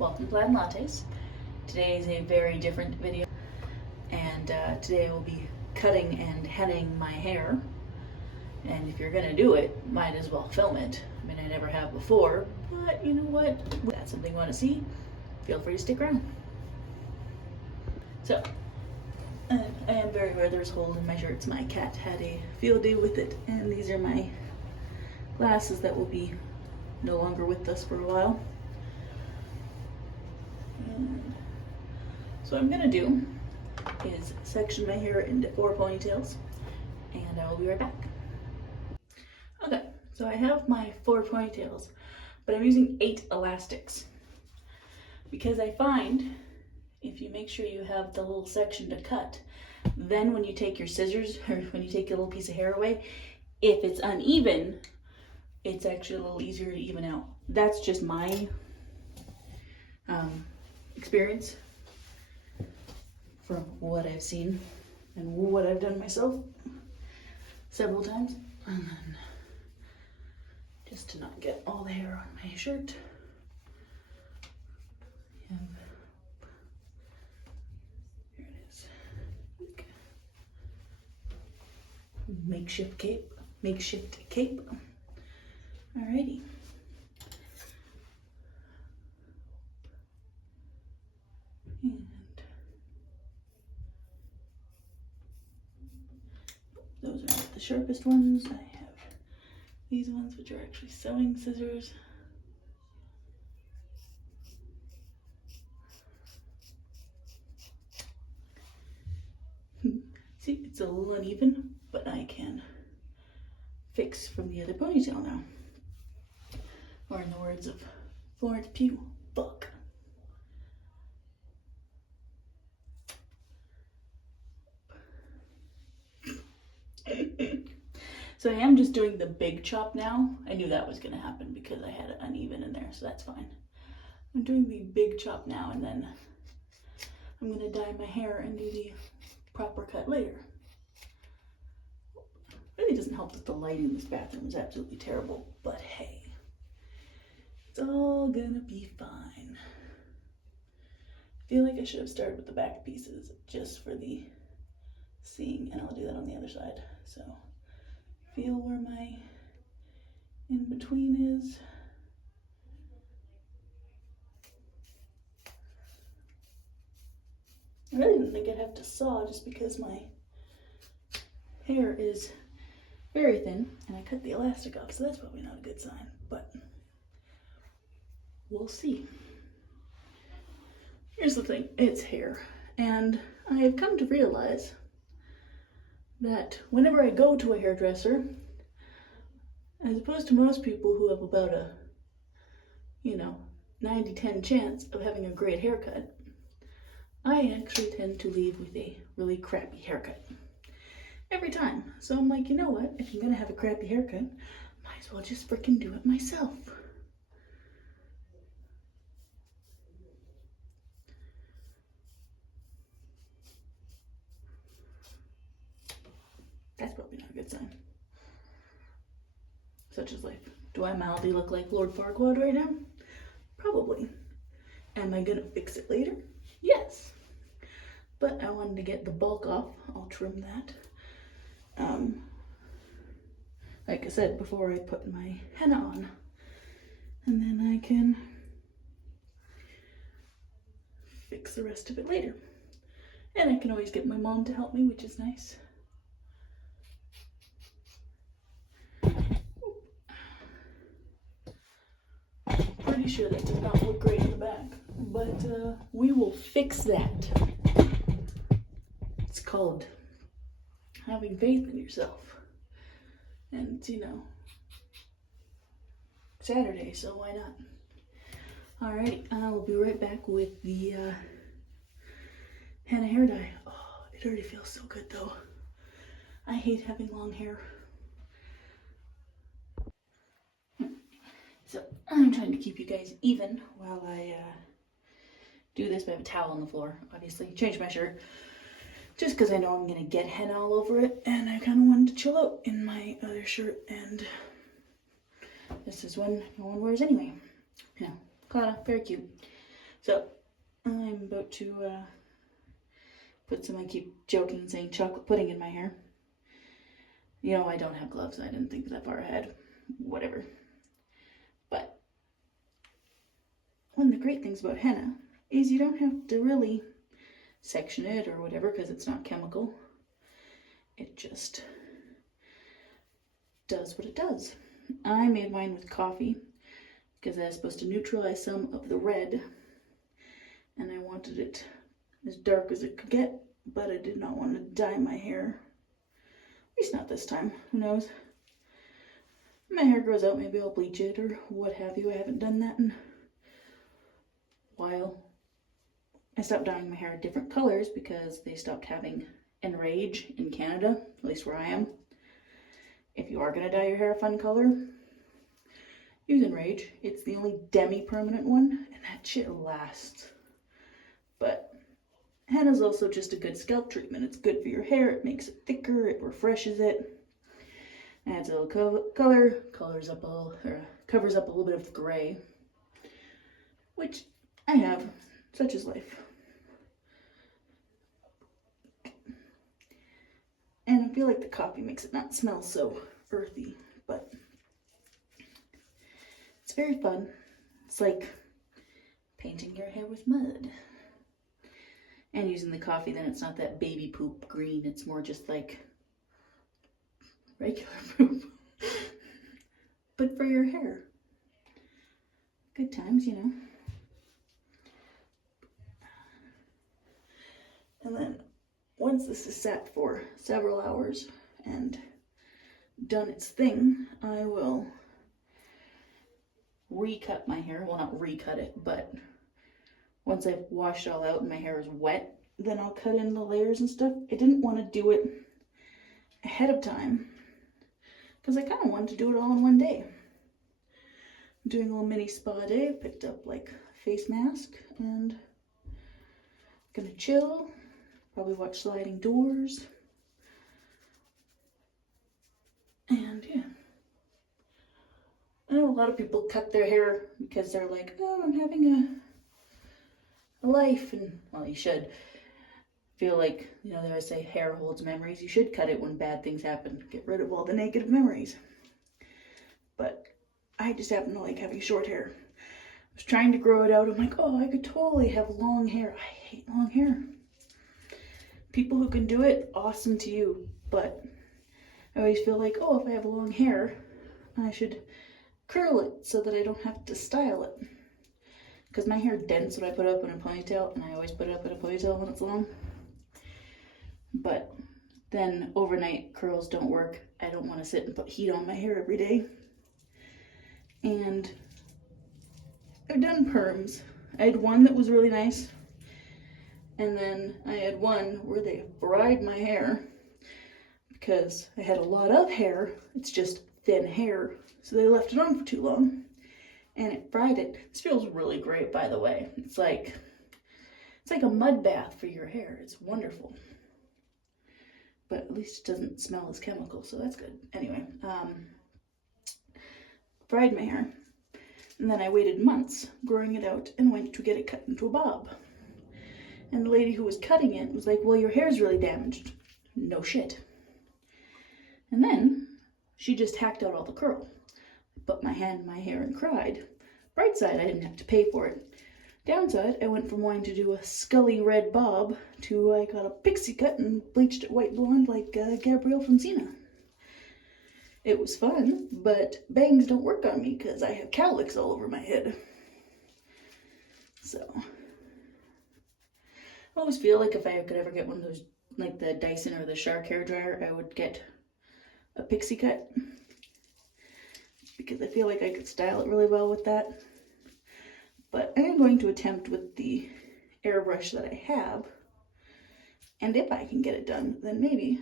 welcome to Plaid Lattes. Today is a very different video, and today I will be cutting and henning my hair. And if you're gonna do it, might as well film it. I mean, I never have before, but you know what? If that's something you want to see, feel free to stick around. So, I am very aware there's holes in my shirts. My cat had a field day with it, and these are my glasses that will be no longer with us for a while. And so what I'm gonna do is section my hair into 4 ponytails, and I will be right back. Okay, so I have my 4 ponytails, but I'm using 8 elastics because I find if you make sure you have the little section to cut, then when you take your scissors or when you take a little piece of hair away, if it's uneven, it's actually a little easier to even out. That's just my experience from what I've seen and what I've done myself several times. And then just to not get all the hair on my shirt, here it is. Makeshift cape. Alrighty. And those are not the sharpest ones. I have these ones, which are actually sewing scissors. See, it's a little uneven, but I can fix from the other ponytail now. Or in the words of Florence Pugh, fuck. So I am just doing the big chop now. I knew that was gonna happen because I had it uneven in there, so that's fine. I'm doing the big chop now, and then I'm gonna dye my hair and do the proper cut later. Really doesn't help that the lighting in this bathroom is absolutely terrible, but hey, it's all gonna be fine. I feel like I should have started with the back pieces just for the seeing, and I'll do that on the other side. So feel where my in between is. I really didn't think I'd have to saw just because my hair is very thin and I cut the elastic off, so that's probably not a good sign, but we'll see. Here's the thing, it's hair, and I have come to realize that whenever I go to a hairdresser, as opposed to most people who have about a 90-10 chance of having a great haircut, I actually tend to leave with a really crappy haircut every time. So I'm like, you know what, if I'm gonna have a crappy haircut, might as well just freaking do it myself. That's probably not a good sign. Such is life. Do I mildly look like Lord Farquaad right now? Probably. Am I gonna fix it later? Yes. But I wanted to get the bulk off. I'll trim that. Like I said before, I put my henna on. And then I can fix the rest of it later. And I can always get my mom to help me, which is nice. Pretty sure that does not look great in the back, but we will fix that. It's called having faith in yourself. And it's, Saturday, so why not? Alright, I will be right back with the henna hair dye. Oh, it already feels so good though. I hate having long hair. So I'm trying to keep you guys even while I do this. I have a towel on the floor, obviously. Change my shirt just because I know I'm gonna get henna all over it, and I kind of wanted to chill out in my other shirt, and this is one no one wears anyway. Clara, very cute. So I'm about to put some, I keep joking saying chocolate pudding in my hair. You know, I don't have gloves. I didn't think that far ahead. Whatever. But one of the great things about henna is you don't have to really section it or whatever because it's not chemical. It just does what it does. I made mine with coffee because I was supposed to neutralize some of the red, and I wanted it as dark as it could get, but I did not want to dye my hair. At least not this time. Who knows? My hair grows out, maybe I'll bleach it or what have you. I haven't done that in a while. I stopped dyeing my hair different colors because they stopped having Enrage in Canada, at least where I am. If you are going to dye your hair a fun color, use Enrage. It's the only demi-permanent one, and that shit lasts. But henna's also just a good scalp treatment. It's good for your hair, it makes it thicker, it refreshes it, adds a little color, covers up a little bit of gray, which I have. Such is life. And I feel like the coffee makes it not smell so earthy, but it's very fun. It's like painting your hair with mud. And using the coffee, then it's not that baby poop green, it's more just like regular poop. But for your hair. Good times, you know. And then once this is sat for several hours and done its thing, I will recut my hair. Well, not recut it, but once I've washed it all out and my hair is wet, then I'll cut in the layers and stuff. I didn't want to do it ahead of time because I kind of wanted to do it all in one day. I'm doing a little mini spa day. I picked up like a face mask and gonna chill, probably watch Sliding Doors. And yeah. I know a lot of people cut their hair because they're like, oh, I'm having a life, and well, you should feel like, you know, they always say hair holds memories. You should cut it when bad things happen. Get rid of all the negative memories. But I just happen to like having short hair. I was trying to grow it out. I'm like, oh, I could totally have long hair. I hate long hair. People who can do it, awesome to you. But I always feel like, oh, if I have long hair, I should curl it so that I don't have to style it. Because my hair dents when I put it up in a ponytail, and I always put it up in a ponytail when it's long. But then overnight curls don't work. I don't want to sit and put heat on my hair every day. And I've done perms. I had one that was really nice. And then I had one where they fried my hair because I had a lot of hair. It's just thin hair. So they left it on for too long. And it fried it. This feels really great, by the way. It's like a mud bath for your hair. It's wonderful. But at least it doesn't smell as chemical, so that's good. Anyway, fried my hair. And then I waited months growing it out and went to get it cut into a bob. And the lady who was cutting it was like, well, your hair's really damaged. No shit. And then she just hacked out all the curl. Put my hand in my hair and cried. Bright side, I didn't have to pay for it. Downside, I went from wanting to do a scully red bob to I got a pixie cut and bleached it white blonde like Gabrielle from Xena. It was fun, but bangs don't work on me because I have cowlicks all over my head. So, I always feel like if I could ever get one of those, like the Dyson or the Shark hair dryer, I would get a pixie cut. Because I feel like I could style it really well with that. But I am going to attempt with the airbrush that I have. And if I can get it done, then maybe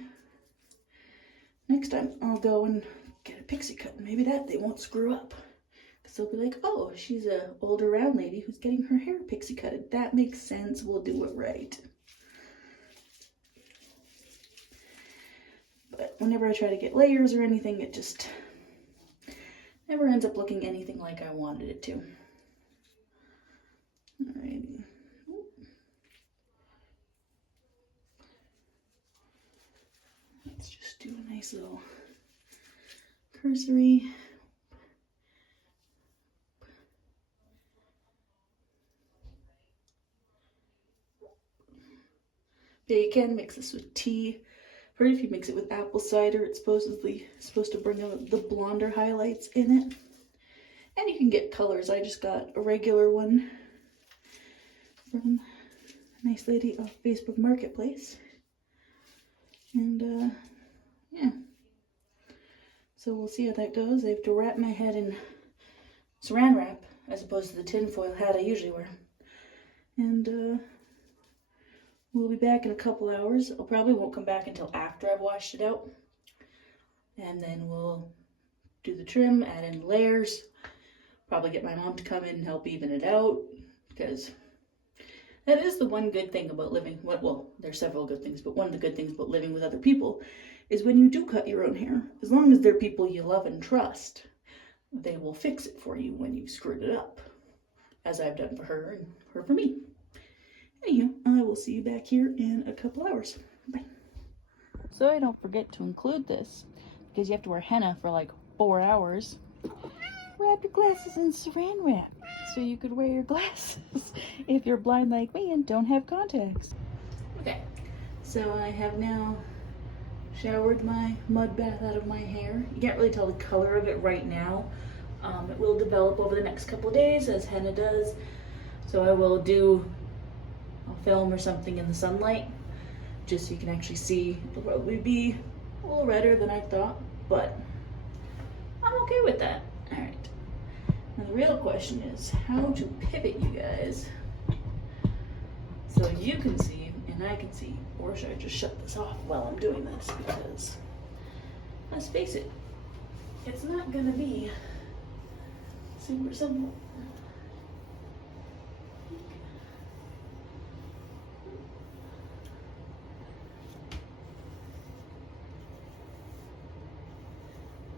next time I'll go and get a pixie cut. Maybe that they won't screw up. Because they'll be like, oh, she's an older round lady who's getting her hair pixie cutted. That makes sense. We'll do it right. But whenever I try to get layers or anything, it just never ends up looking anything like I wanted it to. Alrighty. So cursory. Yeah, you can mix this with tea. I've heard if you mix it with apple cider, it's supposedly supposed to bring out the blonder highlights in it. And you can get colors. I just got a regular one from a nice lady off Facebook Marketplace. And yeah. So we'll see how that goes. I have to wrap my head in saran wrap as opposed to the tinfoil hat I usually wear. And we'll be back in a couple hours. I probably won't come back until after I've washed it out. And then we'll do the trim, add in layers. Probably get my mom to come in and help even it out, because that is the one good thing about living. Well, there's several good things, but one of the good things about living with other people is when you do cut your own hair, as long as they're people you love and trust, they will fix it for you when you've screwed it up, as I've done for her and her for me. Anywho, I will see you back here in a couple hours. Bye. So I don't forget to include this, because you have to wear henna for like 4 hours. Wrap your glasses in saran wrap so you could wear your glasses if you're blind like me and don't have contacts. Okay, so I have now showered my mud bath out of my hair. You can't really tell the color of it right now. It will develop over the next couple of days, as henna does. So I will do a film or something in the sunlight just so you can actually see. It'll probably be a little redder than I thought, but I'm okay with that. All right. Now the real question is how to pivot you guys so you can see and I can see, or should I just shut this off while I'm doing this? Because let's face it, it's not gonna be super simple.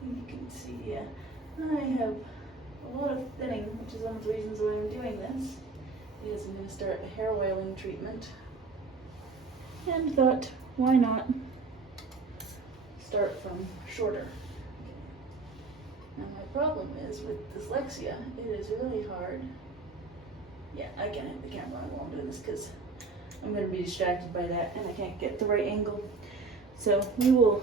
You can see, I have a lot of thinning, which is one of the reasons why I'm doing this, is I'm going to start a hair oiling treatment. And thought, why not start from shorter? Now my problem is with dyslexia, it is really hard. Yeah, I can't have the camera on while I'm doing this because I'm going to be distracted by that and I can't get the right angle. So we will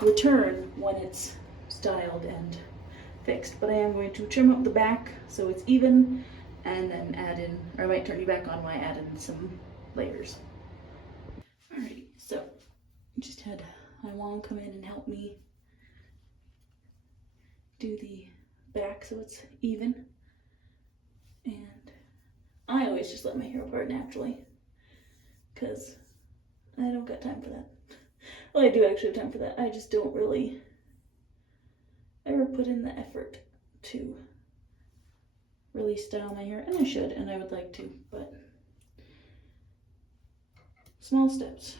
return when it's styled and fixed, but I am going to trim up the back so it's even and then add in, or I might turn you back on when I add in some layers. Alrighty, so I just had my mom come in and help me do the back so it's even, and I always just let my hair part naturally because I don't got time for that. Well, I do actually have time for that. I just don't really ever put in the effort to really style my hair, and I should, and I would like to, but small steps.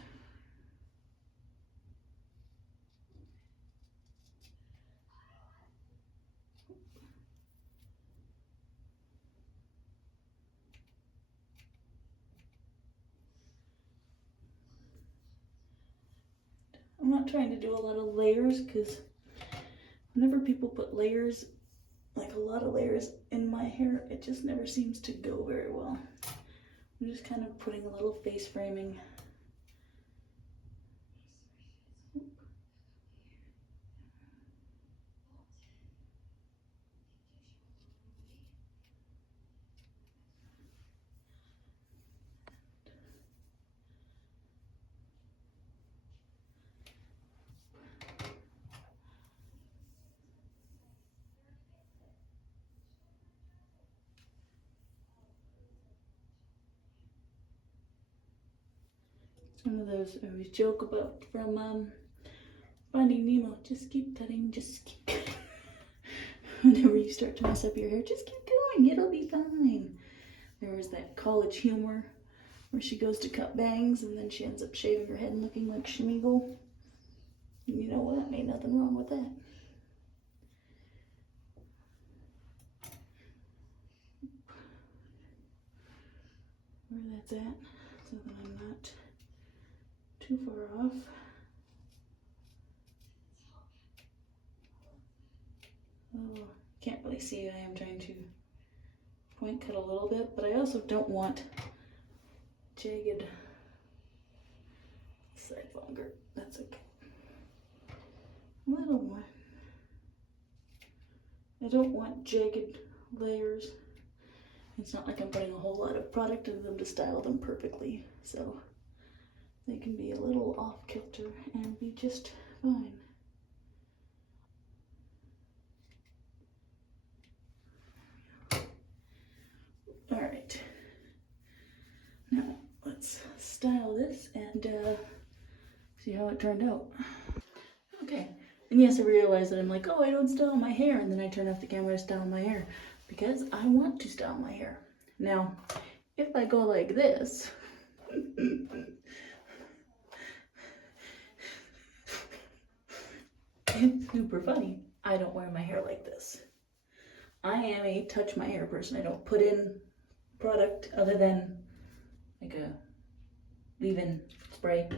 I'm not trying to do a lot of layers because whenever people put layers, like a lot of layers in my hair, it just never seems to go very well. I'm just kind of putting a little face framing. It's one of those I always joke about from Finding Nemo. Just keep cutting, just keep cutting. Whenever you start to mess up your hair, just keep going, it'll be fine. There was that College Humor where she goes to cut bangs and then she ends up shaving her head and looking like Schmeagle. You know what? Ain't nothing wrong with that. Where that's at, so that I'm not too far off. Oh, can't really see. I am trying to point cut a little bit, but I also don't want jagged. This side longer. That's okay. A little more. I don't want jagged layers. It's not like I'm putting a whole lot of product into them to style them perfectly, so they can be a little off kilter and be just fine. All right, now let's style this and see how it turned out. Okay, and yes, I realize that I'm like, oh, I don't style my hair, and then I turn off the camera to style my hair because I want to style my hair. Now, if I go like this, it's super funny. I don't wear my hair like this. I am a touch my hair person. I don't put in product other than like a leave-in spray.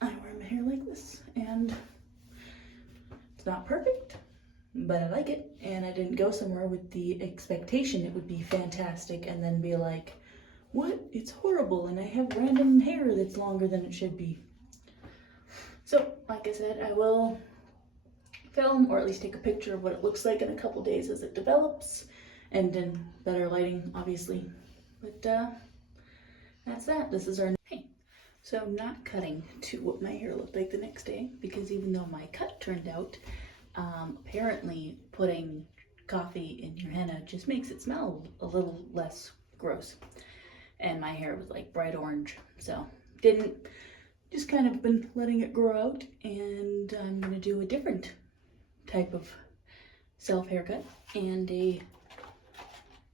I wear my hair like this, and it's not perfect, but I like it. And I didn't go somewhere with the expectation it would be fantastic and then be like, what? It's horrible, and I have random hair that's longer than it should be. So, like I said, I will film or at least take a picture of what it looks like in a couple days as it develops, and in better lighting, obviously. But that's that. This is our hey. So I'm not cutting to what my hair looked like the next day, because even though my cut turned out, apparently putting coffee in your henna just makes it smell a little less gross. And my hair was like bright orange, so didn't, just kind of been letting it grow out, and I'm gonna do a different type of self haircut and a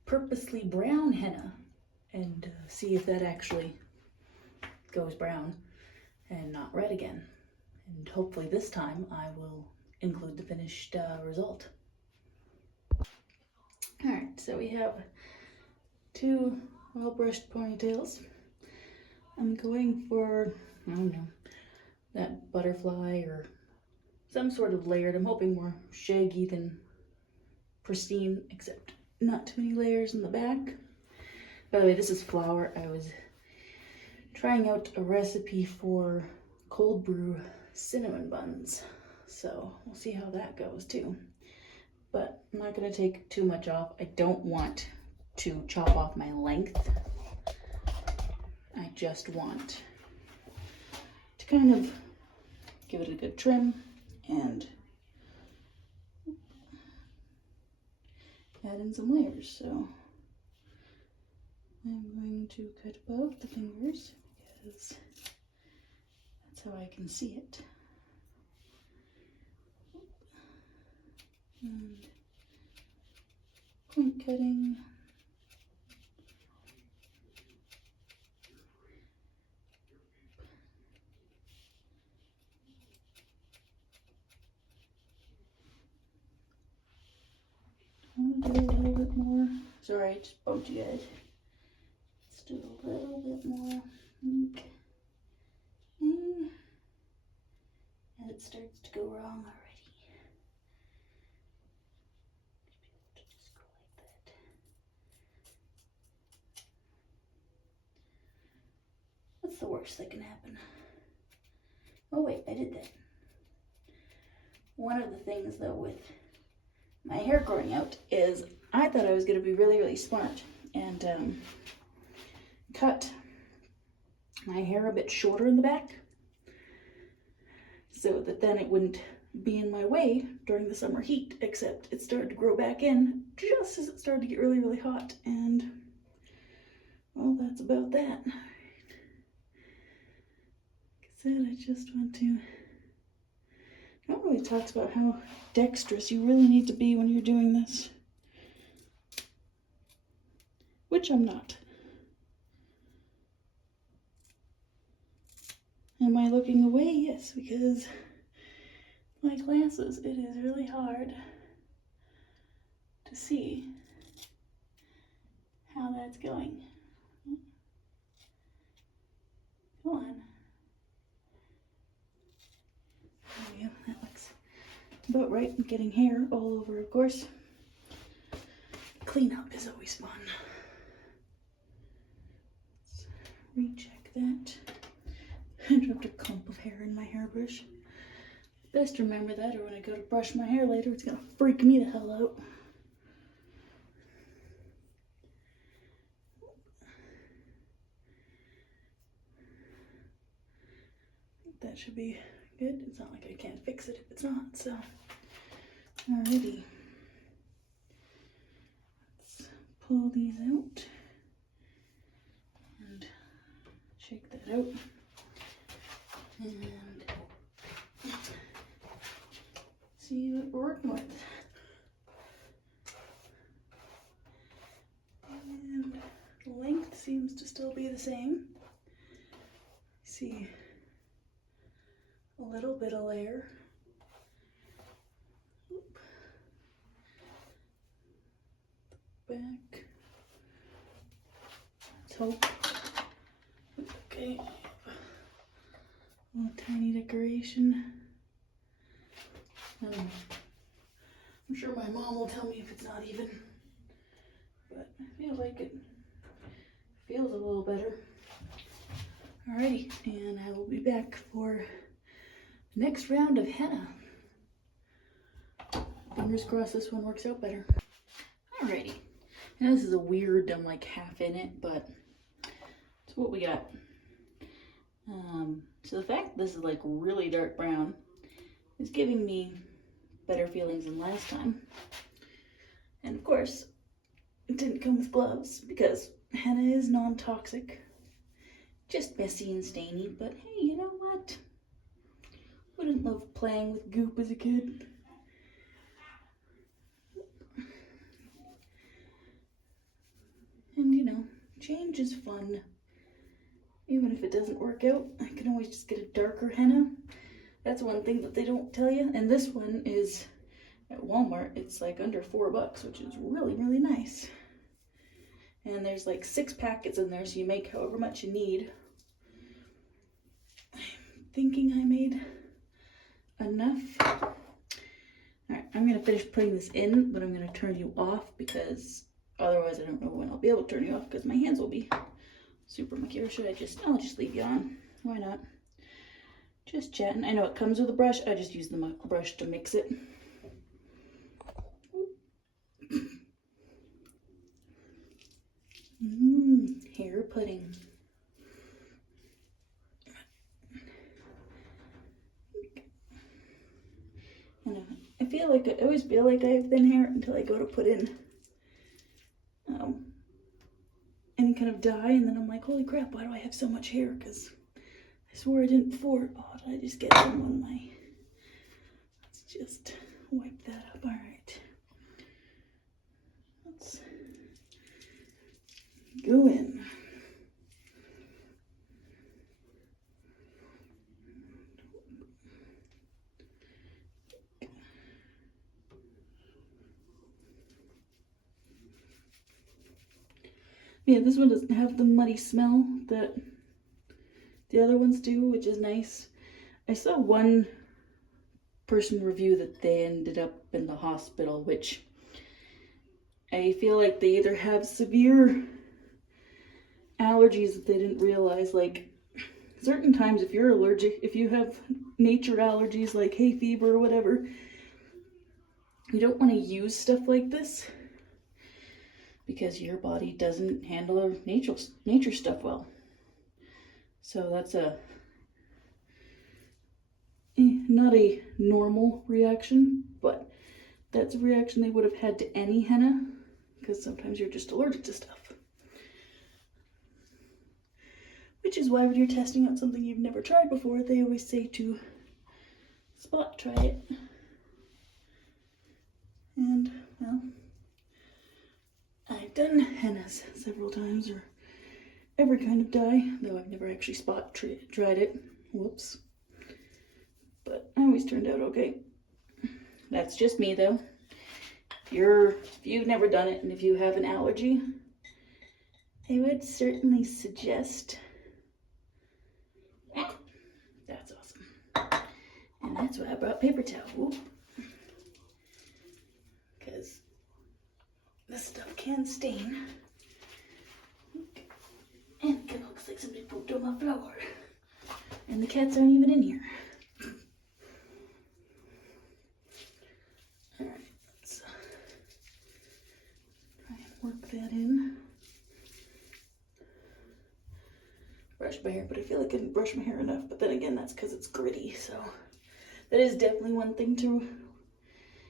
purposely brown henna, and see if that actually goes brown and not red again. And hopefully this time I will include the finished result. All right, so we have two well brushed ponytails. I'm going for, I don't know, that butterfly or some sort of layered. I'm hoping more shaggy than pristine, except not too many layers in the back. By the way, this is flour. I was trying out a recipe for cold brew cinnamon buns, so we'll see how that goes too. But I'm not going to take too much off. I don't want to chop off my length. I just want to kind of give it a good trim and add in some layers. So I'm going to cut above the fingers because that's how I can see it. And point cutting. I'm gonna do a little bit more. Sorry, I just bumped you guys. Let's do a little bit more. Okay. And it starts to go wrong already. Just go like that. What's the worst that can happen? Oh wait, I did that. One of the things though with my hair growing out is I thought I was going to be really, really smart and cut my hair a bit shorter in the back so that then it wouldn't be in my way during the summer heat, except it started to grow back in just as it started to get really, really hot, and well, that's about that. Like I said, I just want to, no one really talks about how dexterous you really need to be when you're doing this, which I'm not. Am I looking away? Yes, because my glasses, it is really hard to see how that's going. Come on. There we go, that looks about right. I'm getting hair all over, of course. Cleanup is always fun. Let's recheck that. I dropped a clump of hair in my hairbrush. Best remember that, or when I go to brush my hair later, it's gonna freak me the hell out. That should be good. It's not like I can't fix it if it's not, so. Alrighty. Let's pull these out and shake that out. And see what we're working with. And the length seems to still be the same. See a little bit of layer. Oop. Back. Let's hope. Okay. A little tiny decoration. I'm sure my mom will tell me if it's not even, but I feel like it feels a little better. Alrighty, and I will be back for the next round of henna. Fingers crossed this one works out better. Alrighty, now this is a weird, I'm like half in it, but it's what we got. So the fact this is like really dark brown is giving me better feelings than last time. And of course, it didn't come with gloves because henna is non-toxic. Just messy and stainy, but hey, you know what? Wouldn't love playing with goop as a kid. And you know, change is fun. Even if it doesn't work out, I can always just get a darker henna. That's one thing that they don't tell you. And this one is at Walmart. It's like under $4, which is really, really nice. And there's like 6 packets in there, so you make however much you need. I'm thinking I made enough. Alright, I'm gonna finish putting this in, but I'm gonna turn you off because otherwise I don't know when I'll be able to turn you off because my hands will be super mucky. Or should I'll just leave you on. Why not? Just chatting. I know it comes with a brush. I just use the brush to mix it. Hair pudding. I always feel like I have thin hair until I go to put in any kind of dye, and then I'm like, holy crap, why do I have so much hair? Because I swore I didn't before. Oh, did I just get some on my... Let's just wipe that up. All right. Let's go in. Yeah, this one doesn't have the muddy smell that the other ones do, which is nice. I saw one person review that they ended up in the hospital, which I feel like they either have severe allergies that they didn't realize. Like certain times if you're allergic, if you have nature allergies like hay fever or whatever, you don't want to use stuff like this because your body doesn't handle nature stuff well. So that's not a normal reaction, but that's a reaction they would have had to any henna, because sometimes you're just allergic to stuff. Which is why when you're testing out something you've never tried before, they always say to spot try it. And, well, I've done hennas several times, or every kind of dye, though I've never actually spot tried it. Whoops. But I always turned out okay. That's just me, though. If you've never done it and if you have an allergy, I would certainly suggest... That's awesome. And that's why I brought paper towel. this stuff can stain. And it looks like somebody pooped on my floor. And the cats aren't even in here. Alright, let's try and work that in. Brush my hair, but I feel like I didn't brush my hair enough. But then again, that's because it's gritty, so that is definitely one thing to,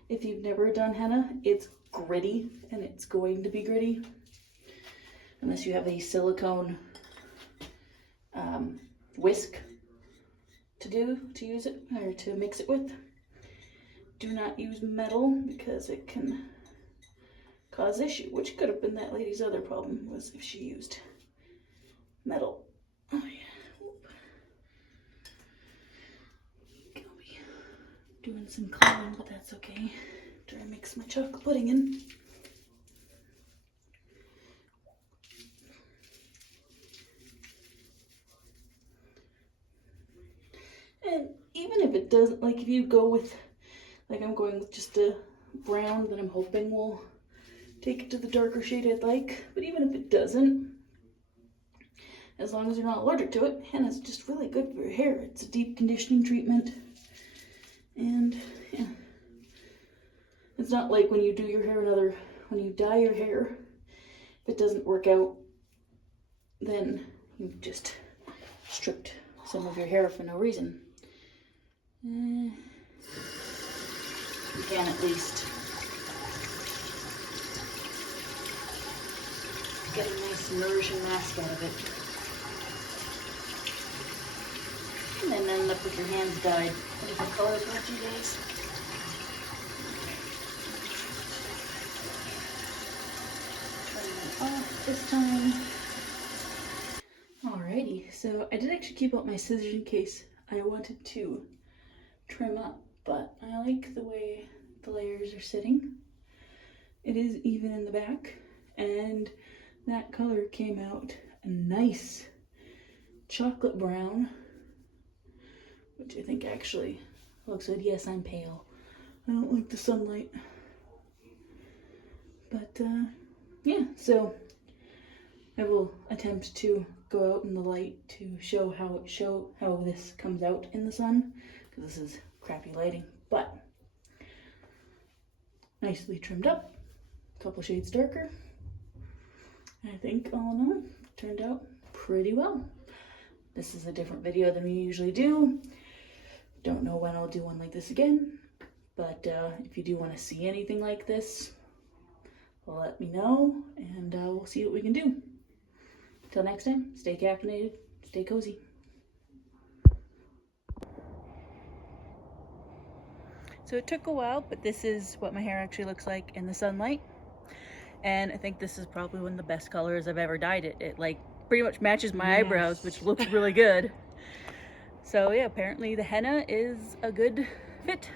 if you've never done henna, it's gritty and it's going to be gritty. Unless you have a silicone whisk to use it or to mix it with. Do not use metal because it can cause issue, which could have been that lady's other problem, was if she used metal. Oh yeah. I'll be doing some cleaning, but that's okay. After I mix my chocolate pudding in. And even if it doesn't, like if you go with, like I'm going with just a brown that I'm hoping will take it to the darker shade I'd like. But even if it doesn't, as long as you're not allergic to it, henna's just really good for your hair. It's a deep conditioning treatment. And yeah, it's not like when you do your hair when you dye your hair, if it doesn't work out, then you've just stripped some of your hair for no reason. You can at least get a nice nourishing mask out of it. And then end up with your hands dyed a different color for a few days. Turn it off this time. Alrighty, so I did actually keep out my scissors in case I wanted to trim up, but I like the way the layers are sitting. It is even in the back, and that color came out a nice chocolate brown, which I think actually looks good. Yes, I'm pale. I don't like the sunlight. But yeah, so I will attempt to go out in the light to show how this comes out in the sun, because this is crappy lighting, but nicely trimmed up, a couple shades darker. I think all in all turned out pretty well. This is a different video than we usually do. Don't know when I'll do one like this again, but if you do want to see anything like this, let me know, and we'll see what we can do. Till next time, stay caffeinated, stay cozy. So it took a while, but this is what my hair actually looks like in the sunlight. And I think this is probably one of the best colors I've ever dyed it. It like pretty much matches my eyebrows, which looks really good. So yeah, apparently the henna is a good fit.